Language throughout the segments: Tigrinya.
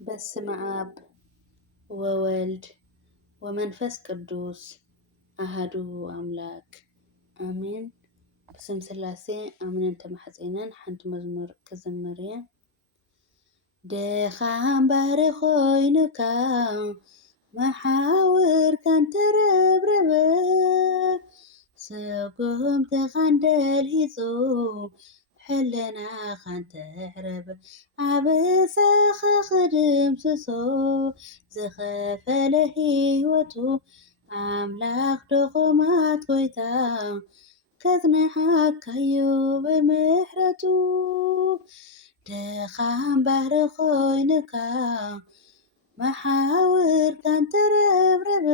በስመ አብ ወወልድ ወመንፈስ ቅዱስ አሃዱ አምላክ አሜን። በስም ስላሴ አምነን ተማሕፀነን ሓንቲ መዝሙር ክዝምር እየ። ድኻም ባሕሪ ኾይኑካ መሓውርካ እንተረብረበ ስጉምትኻ እንደልሂፁ ሕልናኻ እንተዕረበ ዓበሳኻ ክድምስሶ ዝኸፈለ ህይወቱ አምላክ ድኹማት ጎይታ ከጽንሐካዩ ብምሕረቱ ድኻም ባሕሪ ኾይኑካ መሓውርካ እንተረብረበ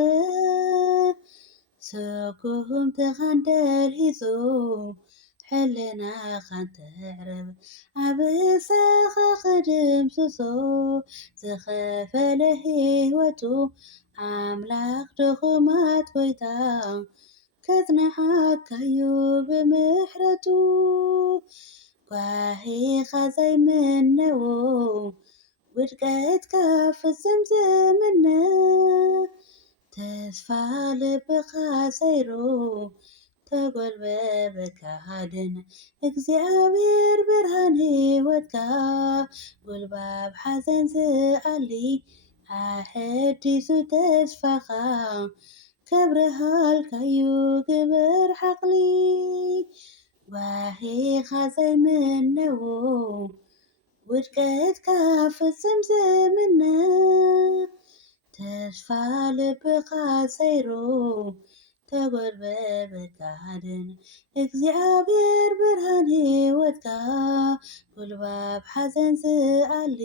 ስጉምትኻ እንደልሂፁ ሕልናኻ እንተዕረበ ዓበሳኻ ክድምስሶ ዝኸፈለ ህይወቱ አምላክ ድኹማት ጎይታ ከጽንሐካዩ ብምሕረቱ ጓሂኻ ዘይምነዎ ውድቀትካ ፍጽም ዝምነ ተስፋ ልብኻ ሰይሩ ተጐልበበካ ድነ እግዚአብሔር ብርሃን ህይወትካ ጉልባብ ሓዘን ዝኣሊ ኣሕዲሱ ተስፋኻ ከብርሃልካዩ ግብር ሓቕሊ ጓሂኻ ዘይምነዎ ውድቀትካ ፍጽም ዝምነ ተስፋ ልብኻ ሰይሩ ተጐልበበካ ድነ እግዚአብሔር ብርሃን ህይወትካ ጉልባብ ሓዘን ዝኣሊ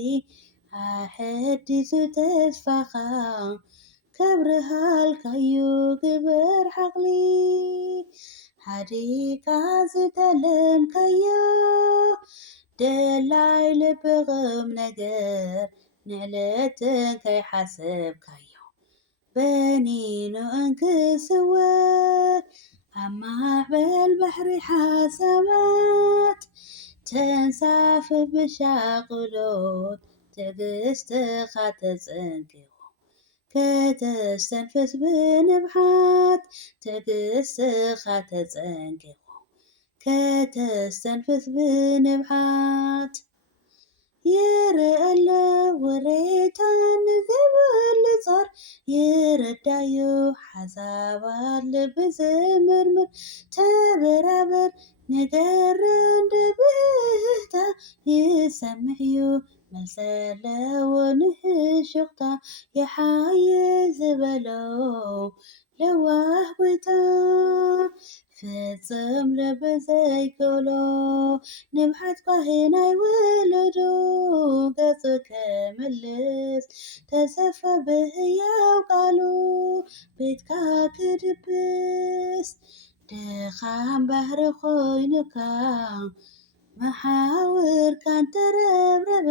ኣሕዲሱ ተስፋኻ ከብርሃልካዩ ግብር ሓቕሊ ሓዲካ ዝተለምካዮ ደላይ ልብቕም ነገር ንዕለትን ከይሓሰብካዮ በኒኑ እንክስወር ኣብ ማዕበል ባሕሪ ሓሳባት ተንሳፍፍ ብሻቕሎት ትዕግስትኻ ተጸንጊቑ ከተስተንፍስ ብንብሓት ትዕግስትኻ ተጸንጊቑ ከተስተንፍስ ብንብሓት ይርአለ ወሬታ ንዘይብሉ ጻር ይረዳዩ ሓሳባት ልቢ ዝምርምር ተበራበር ንገረን ድብህታ ይሰምዕዩ መልሰለዎ ንሕሽኽታ የሓይሽ ዝበሎ ለዋህ ጎይታ ፍጽም ልቢ ዘይከብሎ ንብሓት ጓሂ ናይ ወለዶ ገጹ ከመልስ ተሰፋ ብህያው ቃሉ ቤትካ ክድብስ ድኻም ባሕሪ ኾይኑካ መሓውርካ እንተረብረበ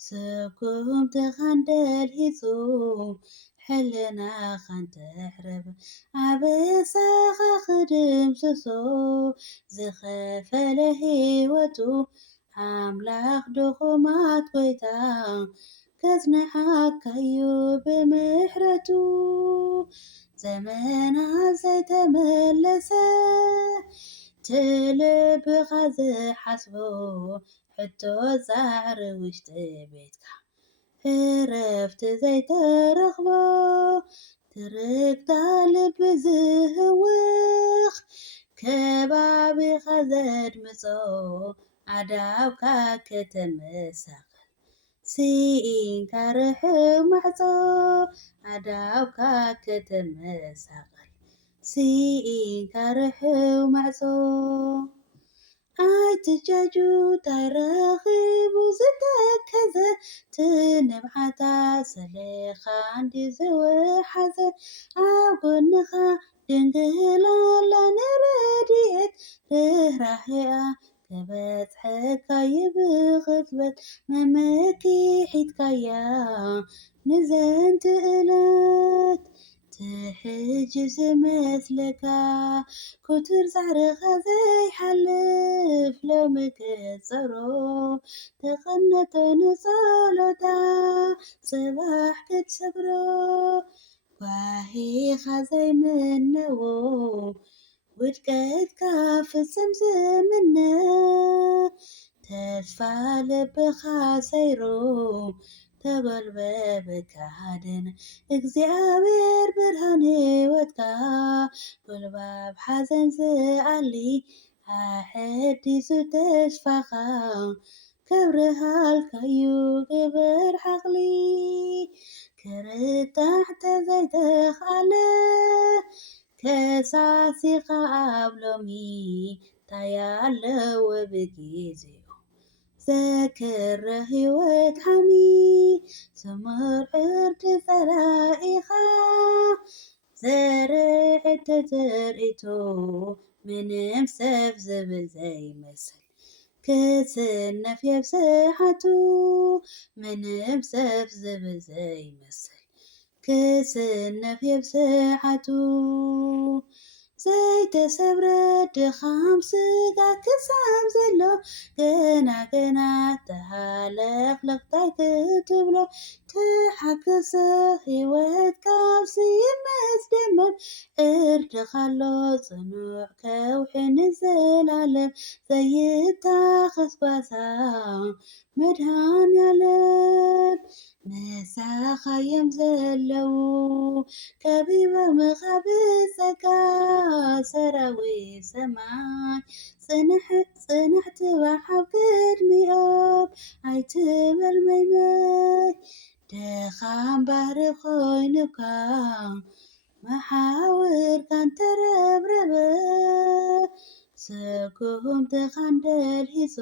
ስጉምትኻ እንደልሂፁ ሕልናኻ እንተዕረበ ዓበሳኻ ክድምስሶ ዝኸፈለ ህይወቱ አምላክ ድኹማት ጎይታ ከጽንሐካዩ ብምሕረቱ ዘመናት ዘይተመለሰ ትልብኻ ዝሓስቦ ሕቶ ዛዕሪ ውሽጢ ቤትካ ዕረፍቲ ዘይተረኽቦ ትርግታ ልቢ ዝህውኽ ከባቢኻ ዘድምጾ ዓዳውካ ከተመሳቕል ሲኢንካ ርሕቕ ማዕጾ ዓዳውካ ከተመሳቕል ሲኢንካ ርሕቕ ማዕጾ ኣይትጃጁት ኣይረኺቡ ዝተከዘ ትንብዓታ ሰሌኻ እንዲ ዝወሓዘ ኣብ ጎንኻ ድንግል ኣላ ንረድኤት ርህራሄኣ ከበጽሐካ ብቕጽበት መመኪሒትካያ ንዘንቲ ዕለት ትሕጂ ዝመስለካ ኩትር ፃዕርኻ ዘይሓልፍ ሎሚ ክፀሮ ተቐነቶ ንጸሎታ ጽባሕ ክትሰግሮ ጓሂኻ ዘይምነዎ ውድቀትካ ፍጽም ዝምነ ተስፋ ልብኻ ሰይሮ ተጐልበበ ካድን እግዚኣብሔር ብርሃን ሕይወትካ ጐልባብ ሓዘን ዝኣሊ ኣሕዲሱ ተስፋኻ ከብርሃልካዩ ግበር ሓቕሊ ክርታዕ ተዘይተኻለ ከሳሲኻ ኣብ ሎሚ ታያለወ ብጊዜኡ ዘክረ ሕይወት ሓሚ ዘመርዕር ተጸላኢኻ ዘርዕት ተዘርኢቶ ምንም ሰብ ዝብል ዘይመስል ክስነፍ የብስሓቱ ምንም ሰብ ዝብል ዘይመስል ክስነፍ የብስሓቱ ዘይተሰብረ ድኻም ስጋ ክሳብ ዘሎ ገና ተሃለኽለኽታይ ክትብሎ ትሓክሰ ሕይወት ካብሲ ይመስደመም እርድኻሎ ጽኑዕ ከውሒ ንዘላለም ዘይታኸስ ጓሳ መድኃኔዓለም ንሳኻዮም ዘለዉ ከቢቦም ብጸጋ ሰራዊት ሰማይ ጽንዕቲ ወሓብ ቅድሚኦም ኣይትበል መይመይ ድኻም ባህሪ ኾይኑካ መሓውርካ እንተረብረበ ስጉምትኻ እንደልሂሶ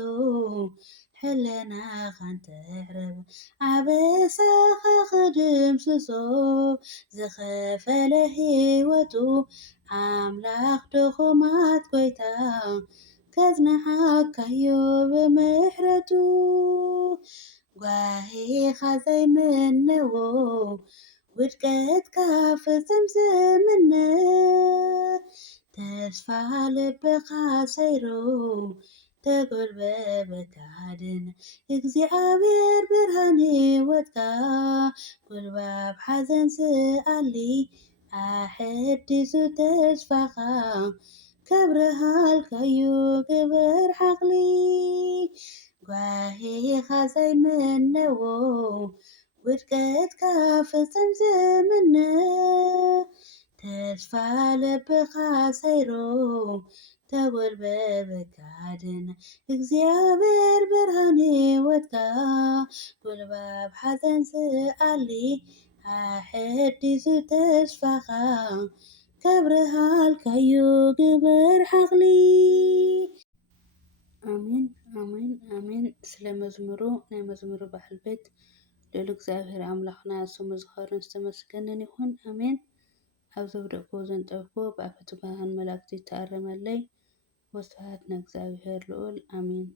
ሕለናኻ እንተዕረበ ዓበሳኻ ኽድምስሶ ዝኸፈለ ሕይወቱ ኣምላኽ ድኹማት ጐይታ ከዝነሓካዮ ብምሕረቱ ጓሂኻ ዘይምነዎ ውድቀትካ ፍጽም ዝምነ ተስፋ ልብኻ ሰይሮ ተጐልበበ ካድን እግዚኣብሔር ብርሃን ሕይወትካ ጐልባብ ሓዘን ዝኣሊ ኣሕዲሱ ተስፋኻ ከብርሃልካዩ ግበር ሓቕሊ ጓሂኻ ዘይምነዎ ውድቀትካ ፍጽም ዝምነ ተስፋ ልብኻ ሰይሮ ተጐልበበ ካድን እግዚኣብሔር ብርሃን ሕይወትካ ጐልባብ ሓዘን ዝኣሊ ኣሕዲሱ ተስፋኻ ከብርሃልካዩ ግበር ሓቕሊ ኣሜን ኣሜን ኣሜን። ስለ መዝሙሩ ናይ መዝሙሩ በዓል ቤት ልዑል እግዚአብሔር ኣምላኽና ስሙ ዝኸብርን ዝተመስገነን ይኹን ኣሜን። ኣብ ዘውደቅዎ ዘንጠፍዎ ብኣፈ ትጉሃን መላእክቲ ተኣረመለይ ወስብሐት ንእግዚአብሔር ልዑል ኣሜን።